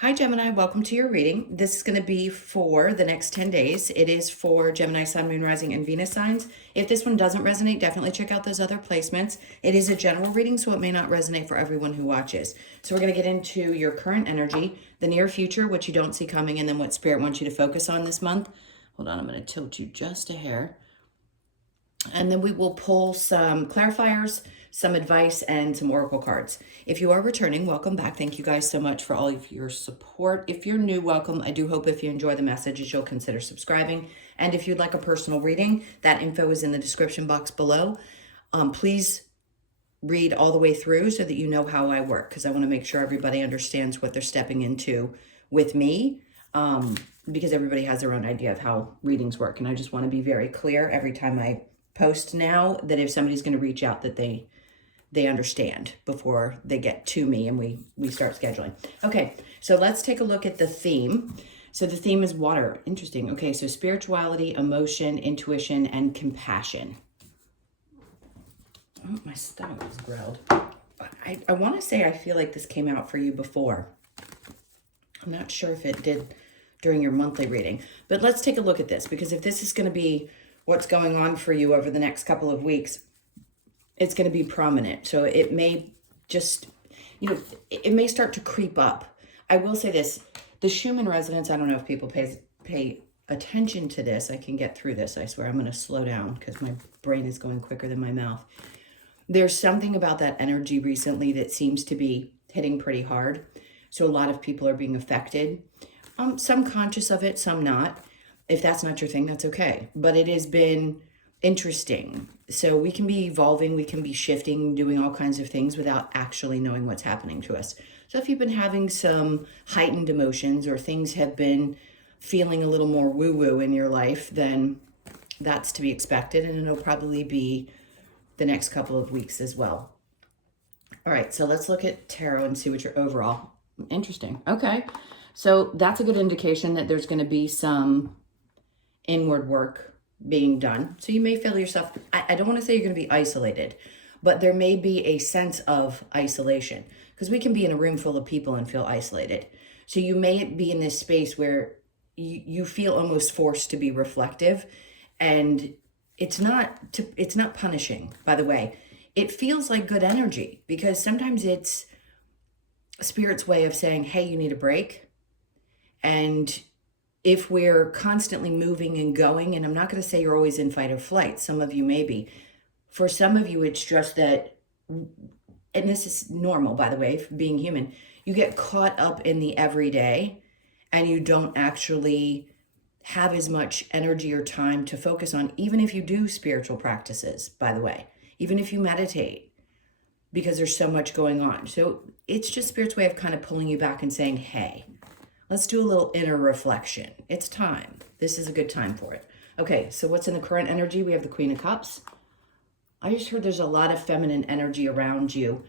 Hi, Gemini. Welcome to your reading. This is going to be for the next 10 days. It is for Gemini, Sun, Moon, Rising, and Venus signs. If this one doesn't resonate, definitely check out those other placements. It is a general reading, so it may not resonate for everyone who watches. So we're going to get into your current energy, the near future, what you don't see coming, and then what Spirit wants you to focus on this month. Hold on, I'm going to tilt you just a hair. And then we will pull some clarifiers, some advice, and some oracle cards. If you are returning, welcome back. Thank you guys so much for all of your support. If you're new, welcome. I do hope if you enjoy the messages, you'll consider subscribing. And if you'd like a personal reading, that info is in the description box below. Please read all the way through so that you know how I work, because I want to make sure everybody understands what they're stepping into with me, because everybody has their own idea of how readings work. And I just want to be very clear every time I post now that if somebody's going to reach out, that they understand before they get to me and we start scheduling. Okay, so let's take a look at the theme. So the theme is water. Interesting. Okay, so spirituality, emotion, intuition, and compassion. Oh, my stomach was growled. I want to say I feel like this came out for you before. I'm not sure if it did during your monthly reading, but let's take a look at this, because if this is going to be what's going on for you over the next couple of weeks, it's going to be prominent. So it may just, it may start to creep up. I will say this, the Schumann resonance, I don't know if people pay attention to this. I can get through this. I swear I'm going to slow down because my brain is going quicker than my mouth. There's something about that energy recently that seems to be hitting pretty hard. So a lot of people are being affected. Some conscious of it, some not. If that's not your thing, that's okay. But it has been interesting. So we can be evolving, we can be shifting, doing all kinds of things without actually knowing what's happening to us. So if you've been having some heightened emotions or things have been feeling a little more woo-woo in your life, then that's to be expected, and it'll probably be the next couple of weeks as well. All right, so let's look at tarot and see what your overall. Interesting. Okay, so that's a good indication that there's going to be some inward work being done. So you may feel yourself, I don't want to say you're going to be isolated, but there may be a sense of isolation, because we can be in a room full of people and feel isolated. So you may be in this space where you feel almost forced to be reflective, and it's not punishing, by the way. It feels like good energy, because sometimes it's Spirit's way of saying, hey, you need a break. And if we're constantly moving and going, and I'm not going to say you're always in fight or flight, some of you may be. For some of you, it's just that, and this is normal, by the way, being human, you get caught up in the everyday and you don't actually have as much energy or time to focus on, even if you do spiritual practices, by the way, even if you meditate, because there's so much going on. So it's just Spirit's way of kind of pulling you back and saying, hey, let's do a little inner reflection. It's time. This is a good time for it. Okay, so what's in the current energy? We have the Queen of Cups. I just heard there's a lot of feminine energy around you.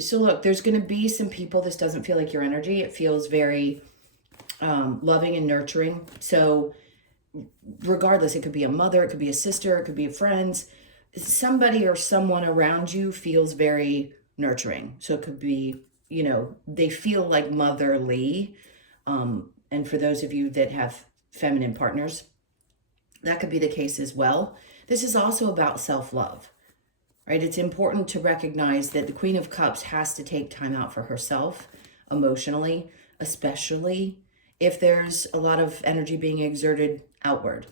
So look, there's going to be some people, this doesn't feel like your energy. It feels very loving and nurturing. So regardless, it could be a mother, it could be a sister, it could be friends. Somebody or someone around you feels very nurturing. So it could be, they feel like motherly. And for those of you that have feminine partners, that could be the case as well. This is also about self-love, right? It's important to recognize that the Queen of Cups has to take time out for herself emotionally, especially if there's a lot of energy being exerted outward.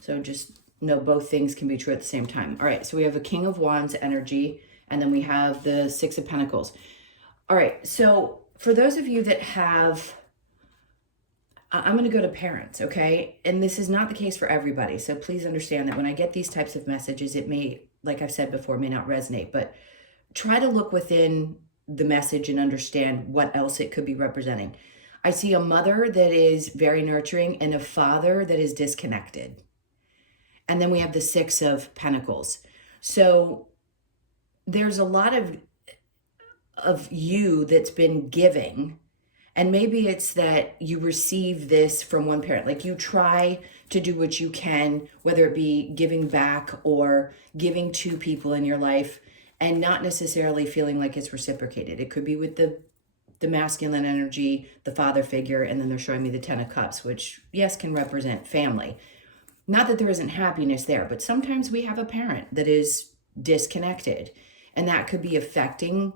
So just know both things can be true at the same time. All right, so we have a King of Wands energy, and then we have the Six of Pentacles. All right, so for those of you that have, I'm going to go to parents, okay? And this is not the case for everybody. So please understand that when I get these types of messages, it may, like I've said before, may not resonate, but try to look within the message and understand what else it could be representing. I see a mother that is very nurturing and a father that is disconnected. And then we have the Six of Pentacles. So there's a lot of you that's been giving. And maybe it's that you receive this from one parent. Like you try to do what you can, whether it be giving back or giving to people in your life, and not necessarily feeling like it's reciprocated. It could be with the the masculine energy, the father figure, and then they're showing me the 10 of cups, which yes, can represent family. Not that there isn't happiness there, but sometimes we have a parent that is disconnected, and that could be affecting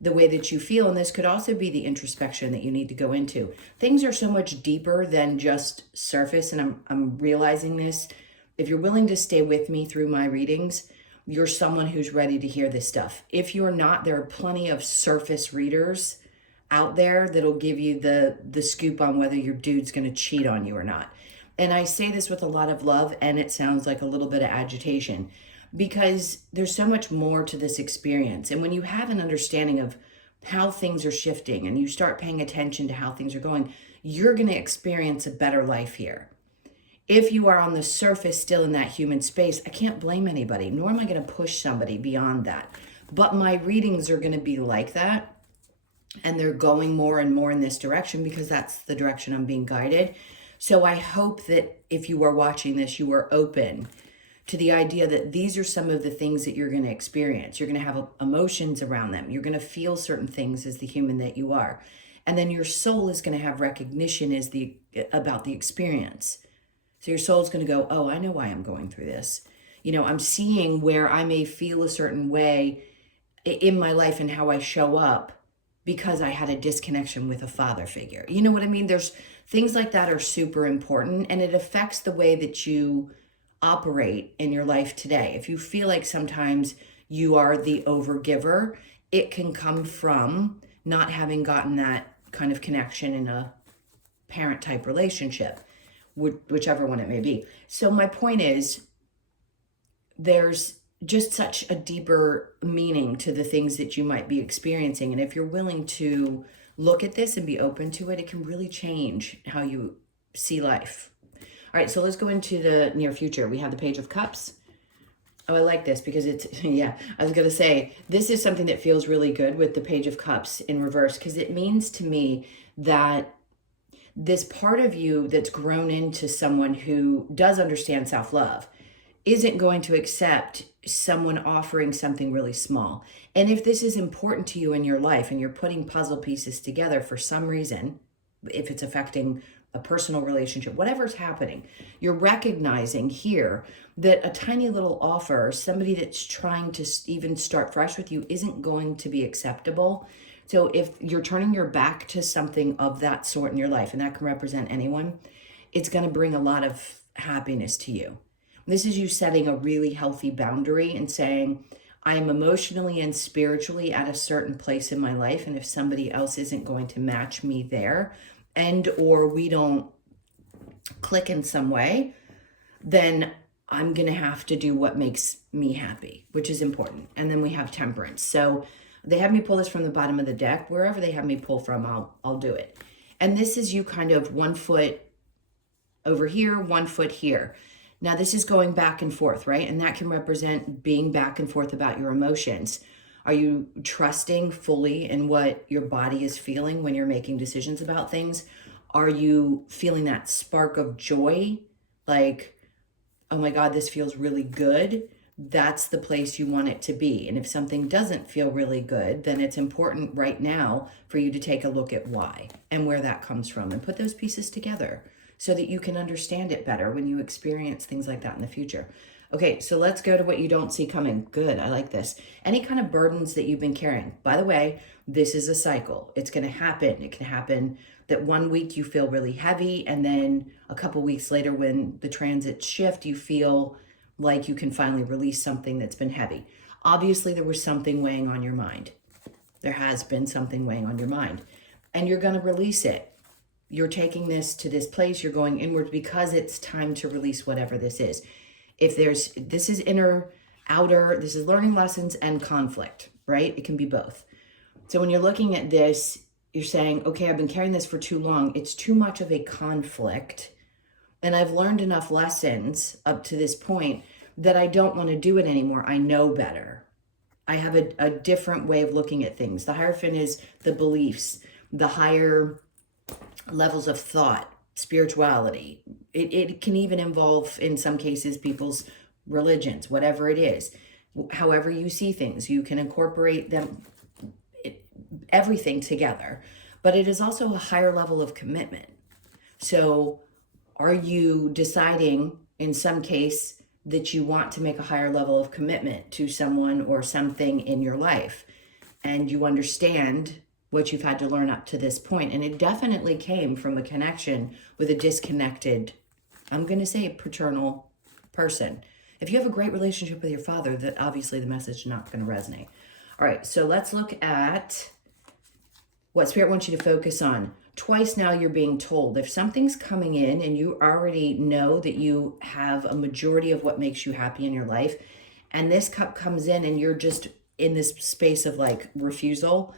the way that you feel. And this could also be the introspection that you need to go into. Things are so much deeper than just surface, and I'm realizing this. If you're willing to stay with me through my readings, you're someone who's ready to hear this stuff. If you're not, there are plenty of surface readers out there that'll give you the scoop on whether your dude's going to cheat on you or not. And I say this with a lot of love, and it sounds like a little bit of agitation, because there's so much more to this experience. And when you have an understanding of how things are shifting and you start paying attention to how things are going, you're going to experience a better life here. If you are on the surface still in that human space, I can't blame anybody, nor am I going to push somebody beyond that. But my readings are going to be like that. And they're going more and more in this direction because that's the direction I'm being guided. So I hope that if you are watching this, you are open to the idea that these are some of the things that you're going to experience. You're going to have emotions around them. You're going to feel certain things as the human that you are. And then your soul is going to have recognition about the experience. So your soul's going to go, oh, I know why I'm going through this. You know, I'm seeing where I may feel a certain way in my life and how I show up because I had a disconnection with a father figure. You know what I mean? There's things like that are super important, and it affects the way that you operate in your life today. If you feel like sometimes you are the overgiver, it can come from not having gotten that kind of connection in a parent type relationship, whichever one it may be. So my point is, there's just such a deeper meaning to the things that you might be experiencing. And if you're willing to look at this and be open to it, it can really change how you see life. All right, so let's go into the near future. We have the Page of Cups. Oh, I like this because it's, yeah, I was going to say, this is something that feels really good with the Page of Cups in reverse, because it means to me that this part of you that's grown into someone who does understand self-love isn't going to accept someone offering something really small. And if this is important to you in your life and you're putting puzzle pieces together for some reason, if it's affecting a personal relationship, whatever's happening, you're recognizing here that a tiny little offer, somebody that's trying to even start fresh with you, isn't going to be acceptable. So if you're turning your back to something of that sort in your life, and that can represent anyone, it's going to bring a lot of happiness to you. This is you setting a really healthy boundary and saying, I am emotionally and spiritually at a certain place in my life, and if somebody else isn't going to match me there, and or we don't click in some way, then I'm going to have to do what makes me happy, which is important. And then we have Temperance. So they have me pull this from the bottom of the deck. Wherever they have me pull from, I'll do it. And this is you kind of 1 foot over here, 1 foot here. Now this is going back and forth, right? And that can represent being back and forth about your emotions. Are you trusting fully in what your body is feeling when you're making decisions about things? Are you feeling that spark of joy? Like, oh my God, this feels really good. That's the place you want it to be. And if something doesn't feel really good, then it's important right now for you to take a look at why and where that comes from and put those pieces together so that you can understand it better when you experience things like that in the future. Okay, so let's go to what you don't see coming. Good, I like this. Any kind of burdens that you've been carrying. By the way, this is a cycle. It's gonna happen. It can happen that 1 week you feel really heavy, and then a couple weeks later when the transits shift, you feel like you can finally release something that's been heavy. Obviously, there was something weighing on your mind. There has been something weighing on your mind, and you're gonna release it. You're taking this to this place, you're going inward because it's time to release whatever this is. This is inner, outer, this is learning lessons and conflict, right? It can be both. So when you're looking at this, you're saying, okay, I've been carrying this for too long. It's too much of a conflict. And I've learned enough lessons up to this point that I don't want to do it anymore. I know better. I have a different way of looking at things. The Hierophant is the beliefs, the higher levels of thought, spirituality. It can even involve, in some cases, people's religions, whatever it is. However you see things, you can incorporate them, everything together. but it is also a higher level of commitment. So are you deciding in some case that you want to make a higher level of commitment to someone or something in your life? And you understand what you've had to learn up to this point. And it definitely came from a connection with a disconnected, I'm going to say, paternal person. If you have a great relationship with your father, that obviously the message is not going to resonate. All right, so let's look at what Spirit wants you to focus on. Twice now you're being told. If something's coming in and you already know that you have a majority of what makes you happy in your life, and this cup comes in and you're just in this space of like refusal,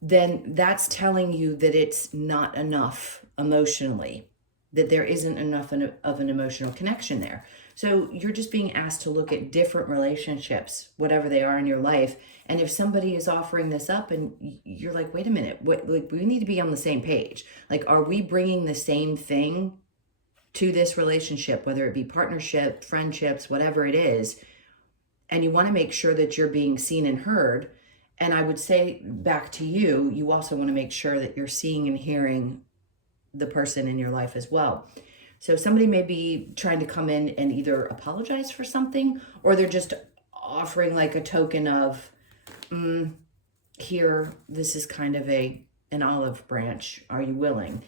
then that's telling you that it's not enough emotionally, that there isn't enough of an emotional connection there. So you're just being asked to look at different relationships, whatever they are in your life. And if somebody is offering this up and you're like, wait a minute, like we need to be on the same page. Like, are we bringing the same thing to this relationship, whether it be partnership, friendships, whatever it is? And you want to make sure that you're being seen and heard. And I would say back to you, you also want to make sure that you're seeing and hearing the person in your life as well. So somebody may be trying to come in and either apologize for something, or they're just offering like a token of, here, this is kind of an olive branch. Are you willing?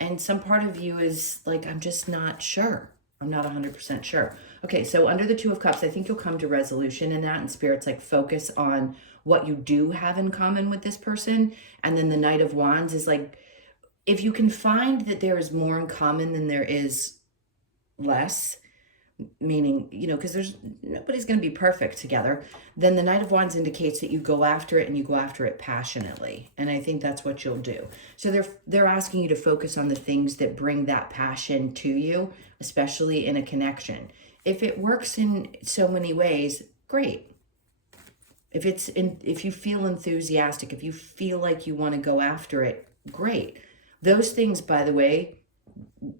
And some part of you is like, I'm just not sure. I'm not 100% sure. Okay, so under the Two of Cups, I think you'll come to resolution in that, and Spirit's like focus on what you do have in common with this person. And then the Knight of Wands is like, if you can find that there is more in common than there is less, meaning, because nobody's going to be perfect together, then the Knight of Wands indicates that you go after it, and you go after it passionately. And I think that's what you'll do. So they're asking you to focus on the things that bring that passion to you, especially in a connection. If it works in so many ways, great. If you feel enthusiastic, if you feel like you want to go after it, great. Those things, by the way,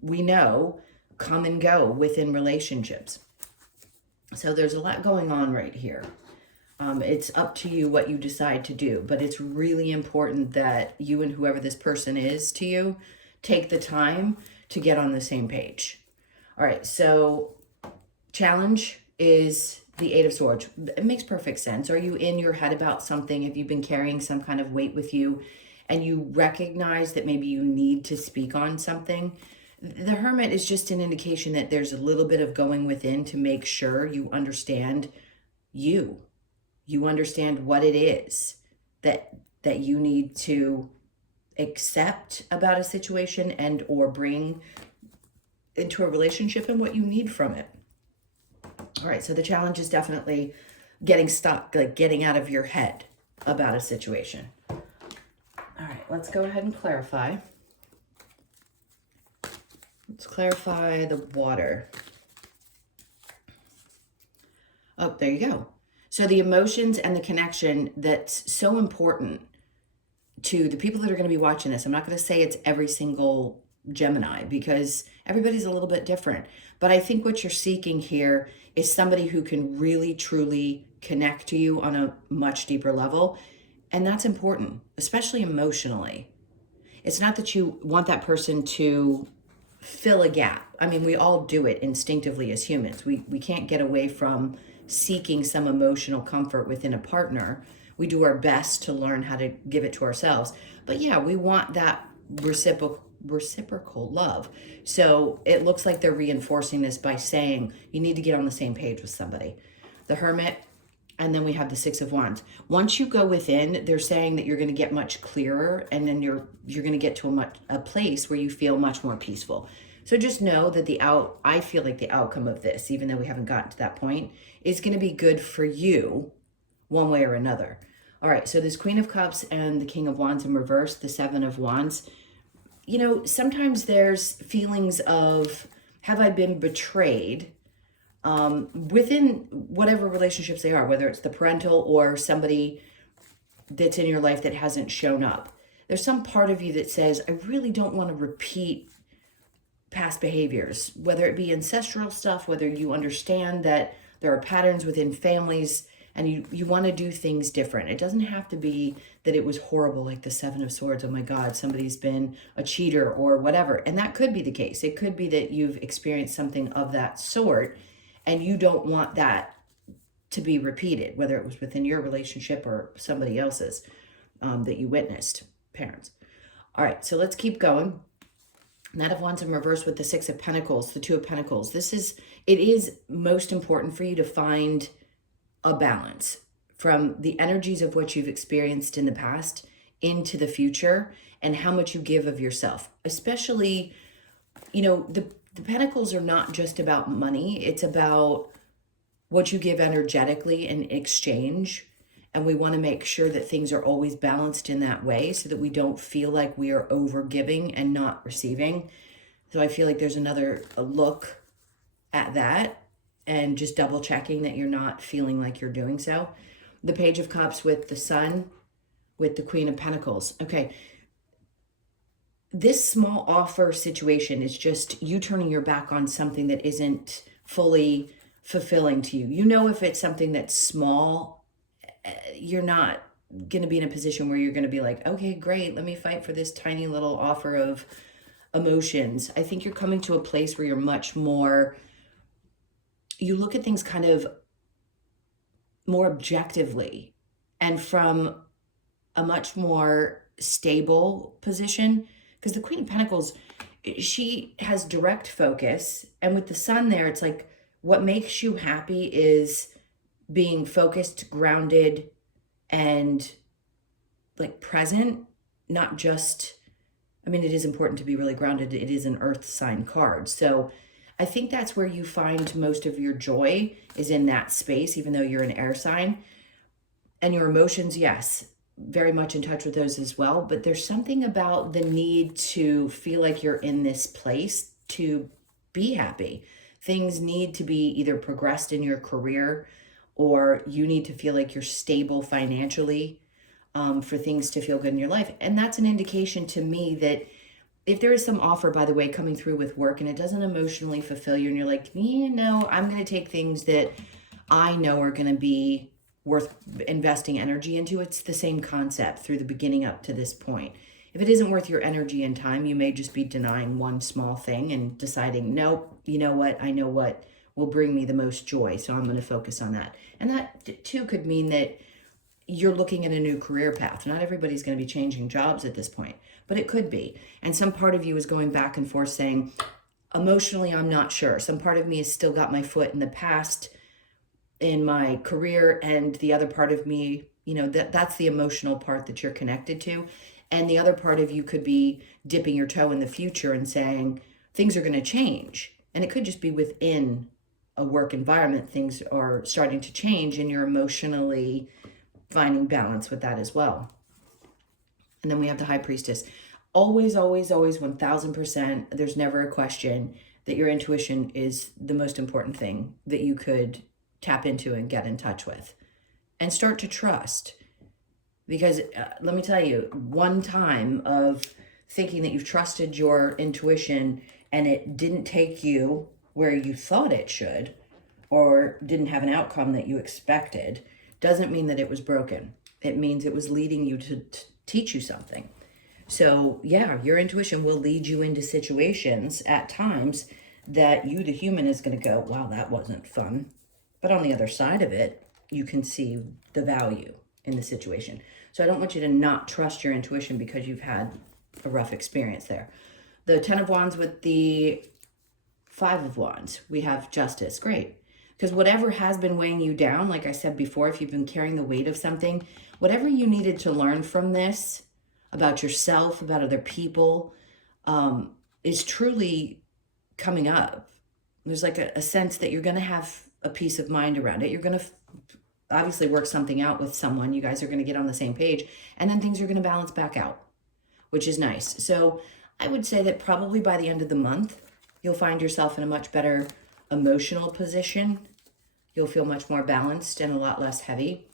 we know come and go within relationships. So there's a lot going on right here. It's up to you what you decide to do, but it's really important that you and whoever this person is to you take the time to get on the same page. All right, so challenge is the Eight of Swords. It makes perfect sense. Are you in your head about something? Have you been carrying some kind of weight with you and you recognize that maybe you need to speak on something? The Hermit is just an indication that there's a little bit of going within to make sure you understand you. You understand what it is that you need to accept about a situation and or bring into a relationship and what you need from it. All right, so the challenge is definitely getting stuck, like getting out of your head about a situation. All right, let's go ahead and clarify. Let's clarify the water. Oh, there you go. So the emotions and the connection that's so important to the people that are going to be watching this. I'm not going to say it's every single Gemini because everybody's a little bit different. But I think what you're seeking here is somebody who can really, truly connect to you on a much deeper level. And that's important, especially emotionally. It's not that you want that person to fill a gap. I mean, we all do it instinctively as humans. We can't get away from seeking some emotional comfort within a partner. We do our best to learn how to give it to ourselves. But yeah, we want that reciprocal love. So it looks like they're reinforcing this by saying you need to get on the same page with somebody. The Hermit, and then we have the Six of Wands. Once you go within, they're saying that you're going to get much clearer, and then you're going to get to a place where you feel much more peaceful. So just know that I feel like the outcome of this, even though we haven't gotten to that point, is going to be good for you one way or another. All right, so this Queen of Cups and the King of Wands in reverse, the Seven of Wands. You know, sometimes there's feelings of, have I been betrayed? Within whatever relationships they are, whether it's the parental or somebody that's in your life that hasn't shown up. There's some part of you that says, I really don't want to repeat past behaviors, whether it be ancestral stuff, whether you understand that there are patterns within families and you want to do things different. It doesn't have to be that it was horrible, like the Seven of Swords. Oh my God, somebody's been a cheater or whatever. And that could be the case. It could be that you've experienced something of that sort and you don't want that to be repeated, whether it was within your relationship or somebody else's that you witnessed, parents. All right, so let's keep going. Knight of Wands in reverse with the Six of Pentacles, the Two of Pentacles. It is most important for you to find a balance from the energies of what you've experienced in the past into the future and how much you give of yourself. Especially, the Pentacles are not just about money. It's about what you give energetically in exchange. And we want to make sure that things are always balanced in that way so that we don't feel like we are over giving and not receiving. So I feel like there's a look at that and just double checking that you're not feeling like you're doing so. The Page of Cups with the Sun, with the Queen of Pentacles. Okay. This small offer situation is just you turning your back on something that isn't fully fulfilling to you. If it's something that's small, you're not going to be in a position where you're going to be like, okay, great, let me fight for this tiny little offer of emotions. I think you're coming to a place where you're much more, you look at things kind of more objectively and from a much more stable position. Because the Queen of Pentacles, she has direct focus. And with the Sun there, it's like what makes you happy is being focused, grounded, and like present, not just, it is important to be really grounded. It is an earth sign card. So I think that's where you find most of your joy is in that space, even though you're an air sign. And your emotions, yes, very much in touch with those as well. But there's something about the need to feel like you're in this place to be happy. Things need to be either progressed in your career or you need to feel like you're stable financially for things to feel good in your life. And that's an indication to me that if there is some offer, by the way, coming through with work and it doesn't emotionally fulfill you and you're like, no, I'm going to take things that I know are going to be worth investing energy into. It's the same concept through the beginning up to this point. If it isn't worth your energy and time, you may just be denying one small thing and deciding, nope, you know what? I know what will bring me the most joy, so I'm going to focus on that. And that too could mean that you're looking at a new career path. Not everybody's going to be changing jobs at this point, but it could be. And some part of you is going back and forth saying, emotionally, I'm not sure. Some part of me has still got my foot in the past in my career, and the other part of me, that's the emotional part that you're connected to. And the other part of you could be dipping your toe in the future and saying, things are going to change. And it could just be within a work environment, things are starting to change and you're emotionally finding balance with that as well. And then we have the High Priestess. Always, always, always 1000%. There's never a question that your intuition is the most important thing that you could tap into and get in touch with and start to trust. Because let me tell you, one time of thinking that you've trusted your intuition and it didn't take you where you thought it should or didn't have an outcome that you expected doesn't mean that it was broken. It means it was leading you to teach you something. So yeah, your intuition will lead you into situations at times that you, the human, is going to go, wow, that wasn't fun. But on the other side of it, you can see the value in the situation. So I don't want you to not trust your intuition because you've had a rough experience there. The 10 of Wands with the 5 of Wands, we have Justice. Great. Because whatever has been weighing you down, like I said before, if you've been carrying the weight of something, whatever you needed to learn from this about yourself, about other people, is truly coming up. There's like a sense that you're going to have a peace of mind around it. You're going to obviously work something out with someone. You guys are going to get on the same page, and then things are going to balance back out, which is nice. So I would say that probably by the end of the month, you'll find yourself in a much better emotional position. You'll feel much more balanced and a lot less heavy.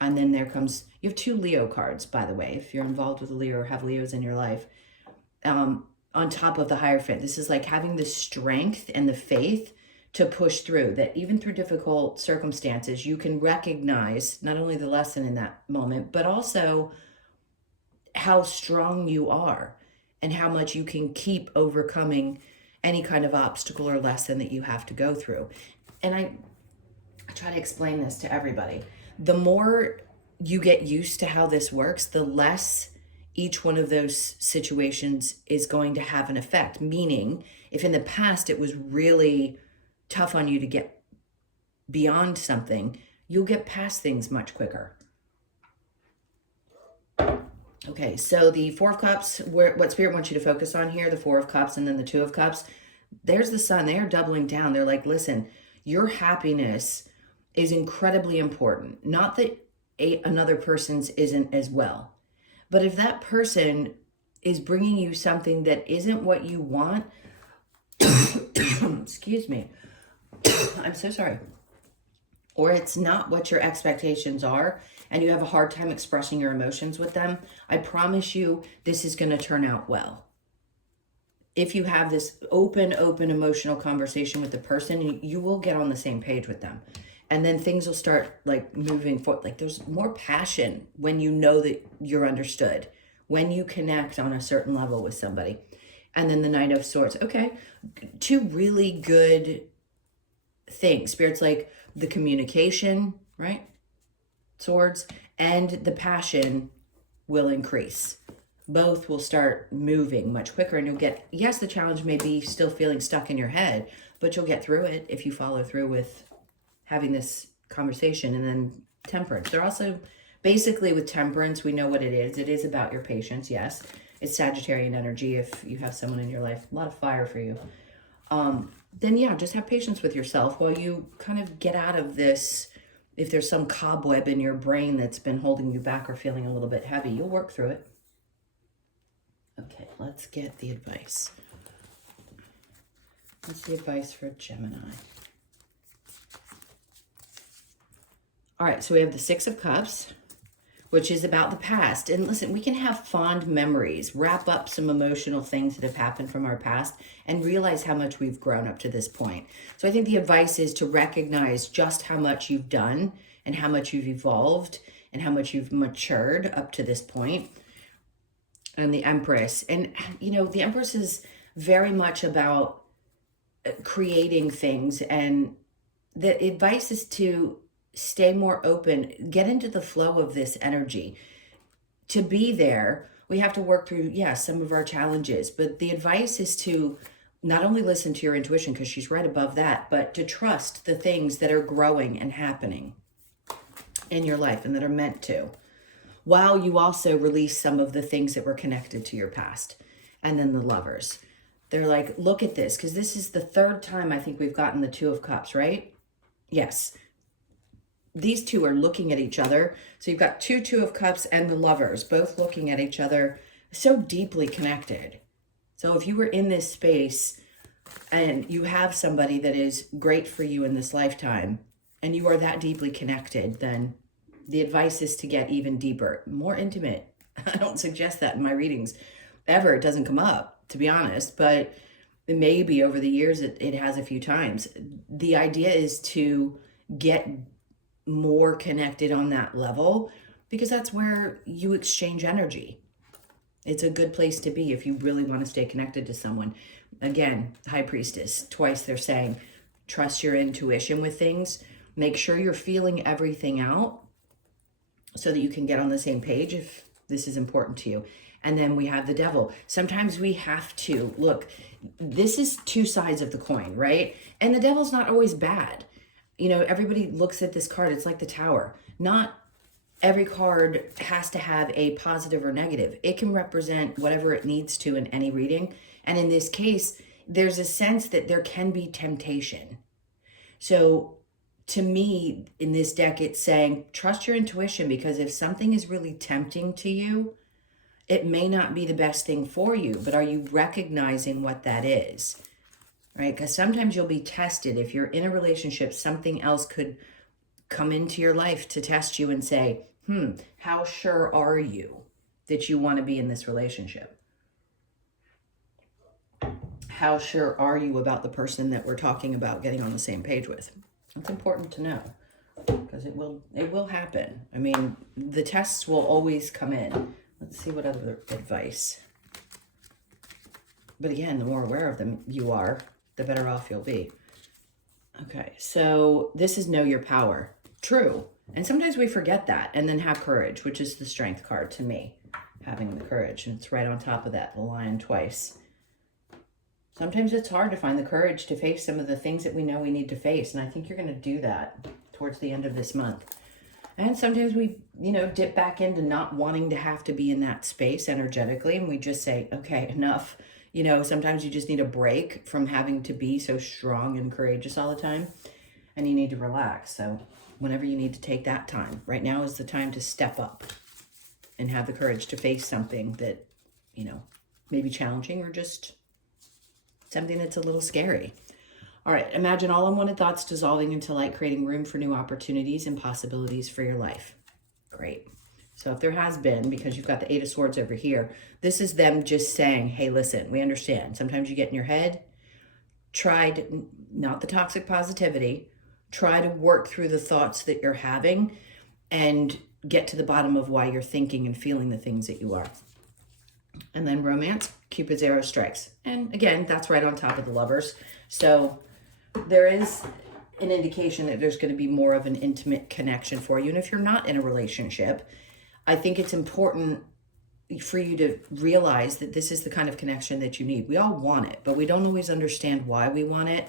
And then there comes, you have 2 Leo cards, by the way, if you're involved with a Leo or have Leos in your life. On top of the Hierophant, this is like having the strength and the faith to push through, that even through difficult circumstances, you can recognize not only the lesson in that moment, but also how strong you are and how much you can keep overcoming any kind of obstacle or lesson that you have to go through. And I try to explain this to everybody. The more you get used to how this works, the less each one of those situations is going to have an effect. Meaning, if in the past it was really tough on you to get beyond something, you'll get past things much quicker. Okay, so the Four of Cups, what Spirit wants you to focus on here, the Four of Cups and then the Two of Cups, there's the Sun. They are doubling down. They're like, listen, your happiness is incredibly important. Not that another person's isn't as well. But if that person is bringing you something that isn't what you want, excuse me, I'm so sorry, or it's not what your expectations are, and you have a hard time expressing your emotions with them, I promise you this is going to turn out well. If you have this open emotional conversation with the person, you will get on the same page with them. And then things will start like moving forward. Like there's more passion when you know that you're understood, when you connect on a certain level with somebody. And then the Knight of Swords. Okay, two really good things. Spirit's like the communication, right? Swords, and the passion will increase. Both will start moving much quicker, and you'll get, yes, the challenge may be still feeling stuck in your head, but you'll get through it if you follow through with having this conversation. And then Temperance. They're also basically with Temperance, we know what it is. It is about your patience, yes. It's Sagittarian energy if you have someone in your life, a lot of fire for you. Then yeah, just have patience with yourself while you kind of get out of this. If there's some cobweb in your brain that's been holding you back or feeling a little bit heavy, you'll work through it. Okay, let's get the advice. What's the advice for Gemini? All right, so we have the Six of Cups, which is about the past. And listen, we can have fond memories, wrap up some emotional things that have happened from our past, and realize how much we've grown up to this point. So I think the advice is to recognize just how much you've done and how much you've evolved and how much you've matured up to this point. And the Empress. And, you know, the Empress is very much about creating things. And the advice is to stay more open, get into the flow of this energy. To be there, we have to work through, some of our challenges. But the advice is to not only listen to your intuition, because she's right above that, but to trust the things that are growing and happening in your life and that are meant to, while you also release some of the things that were connected to your past. And then the Lovers. They're like, look at this, because this is the third time I think we've gotten the Two of Cups, right? Yes. These two are looking at each other. So you've got Two of Cups and the Lovers, both looking at each other, so deeply connected. So if you were in this space and you have somebody that is great for you in this lifetime, and you are that deeply connected, then the advice is to get even deeper, more intimate. I don't suggest that in my readings ever. It doesn't come up, to be honest, but maybe over the years it has a few times. The idea is to get more connected on that level, because that's where you exchange energy. It's a good place to be if you really want to stay connected to someone. Again, High Priestess, twice they're saying, trust your intuition with things. Make sure you're feeling everything out so that you can get on the same page if this is important to you. And then we have the Devil. Sometimes we have to, look, this is two sides of the coin, right? And the Devil's not always bad. You know, everybody looks at this card, it's like the Tower. Not every card has to have a positive or negative. It can represent whatever it needs to in any reading. And in this case, there's a sense that there can be temptation. So to me, in this deck, it's saying, trust your intuition, because if something is really tempting to you, it may not be the best thing for you, but are you recognizing what that is? Right? Because sometimes you'll be tested. If you're in a relationship, something else could come into your life to test you and say, how sure are you that you want to be in this relationship? how sure are you about the person that we're talking about getting on the same page with? It's important to know, because it will happen. I mean, the tests will always come in. Let's see what other advice. But again, the more aware of them you are, the better off you'll be. Okay, so this is know your power. True. And sometimes we forget that and then have courage, which is the strength card to me, having the courage. And it's right on top of that, the lion twice. Sometimes it's hard to find the courage to face some of the things that we know we need to face. And I think you're going to do that towards the end of this month. And sometimes we, dip back into not wanting to have to be in that space energetically. And we just say, okay, enough. Sometimes you just need a break from having to be so strong and courageous all the time. And you need to relax. So whenever you need to take that time, right now is the time to step up and have the courage to face something that, may be challenging or just something that's a little scary. All right, imagine all unwanted thoughts dissolving into light, creating room for new opportunities and possibilities for your life. Great. So if there has been, because you've got the 8 of Swords over here, this is them just saying, hey, listen, we understand. Sometimes you get in your head. Not the toxic positivity, try to work through the thoughts that you're having and get to the bottom of why you're thinking and feeling the things that you are. And then romance, Cupid's arrow strikes. And again, that's right on top of the Lovers. So there is an indication that there's going to be more of an intimate connection for you. And if you're not in a relationship, I think it's important for you to realize that this is the kind of connection that you need. We all want it, but we don't always understand why we want it.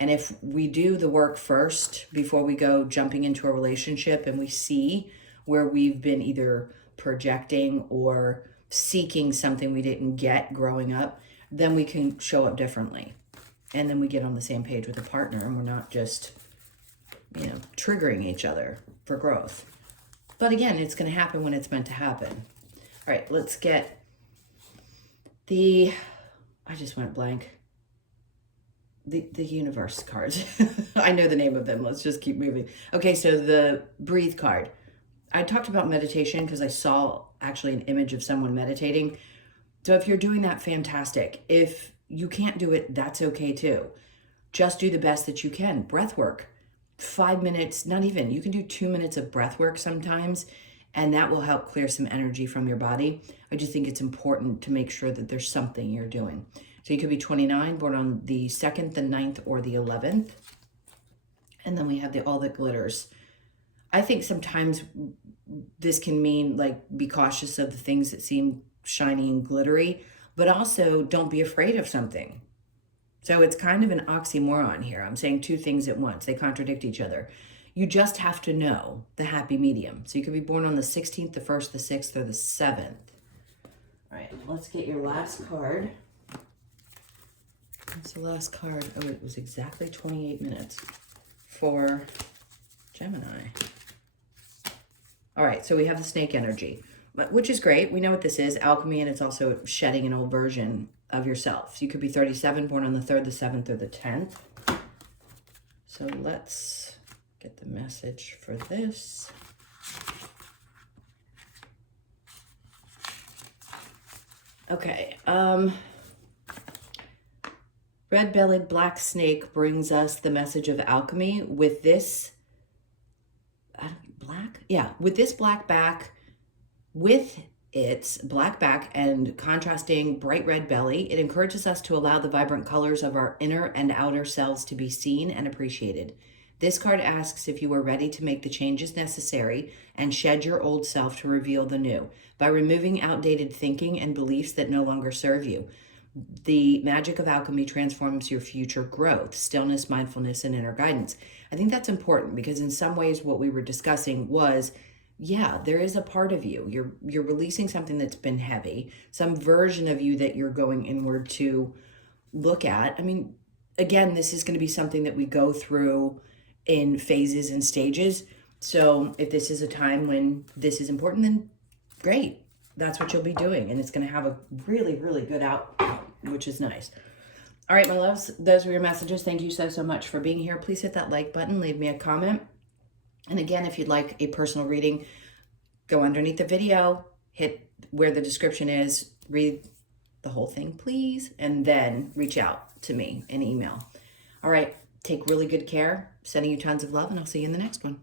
And if we do the work first before we go jumping into a relationship and we see where we've been either projecting or seeking something we didn't get growing up, then we can show up differently. And then we get on the same page with a partner and we're not just, triggering each other for growth. But again, it's going to happen when it's meant to happen. All right, let's get I just went blank. The universe cards. I know the name of them. Let's just keep moving. Okay, so the breathe card. I talked about meditation because I saw actually an image of someone meditating. So if you're doing that, fantastic. If you can't do it, that's okay too. Just do the best that you can. Breath work. 5 minutes, not even. You can do 2 minutes of breath work sometimes, and that will help clear some energy from your body. I just think it's important to make sure that there's something you're doing. So you could be 29, born on the 2nd, the 9th, or the 11th. And then we have all that glitters. I think sometimes this can mean be cautious of the things that seem shiny and glittery, but also don't be afraid of something. So it's kind of an oxymoron here. I'm saying 2 things at once. They contradict each other. You just have to know the happy medium. So you could be born on the 16th, the 1st, the 6th, or the 7th. All right, let's get your last card. That's the last card. Oh, it was exactly 28 minutes for Gemini. All right, so we have the snake energy, which is great. We know what this is, alchemy, and it's also shedding an old version of yourself. So you could be 37, born on the 3rd, the 7th, or the 10th. So let's get the message for this. Okay, red-bellied black snake brings us the message of alchemy with this black? Yeah, with this black back, with its black back and contrasting bright red belly, it encourages us to allow the vibrant colors of our inner and outer selves to be seen and appreciated. This card asks if you are ready to make the changes necessary and shed your old self to reveal the new by removing outdated thinking and beliefs that no longer serve you. The magic of alchemy transforms your future growth, stillness, mindfulness, and inner guidance. I think that's important because in some ways what we were discussing was, yeah, there is a part of you. You're releasing something that's been heavy, some version of you that you're going inward to look at. I mean, again, this is going to be something that we go through in phases and stages. So if this is a time when this is important, then great. That's what you'll be doing. And it's going to have a really, really good outcome, which is nice. All right, my loves, those were your messages. Thank you so much for being here. Please hit that like button. Leave me a comment. And again, if you'd like a personal reading, go underneath the video, hit where the description is, read the whole thing, please, and then reach out to me and email. All right, take really good care. Sending you tons of love, and I'll see you in the next one.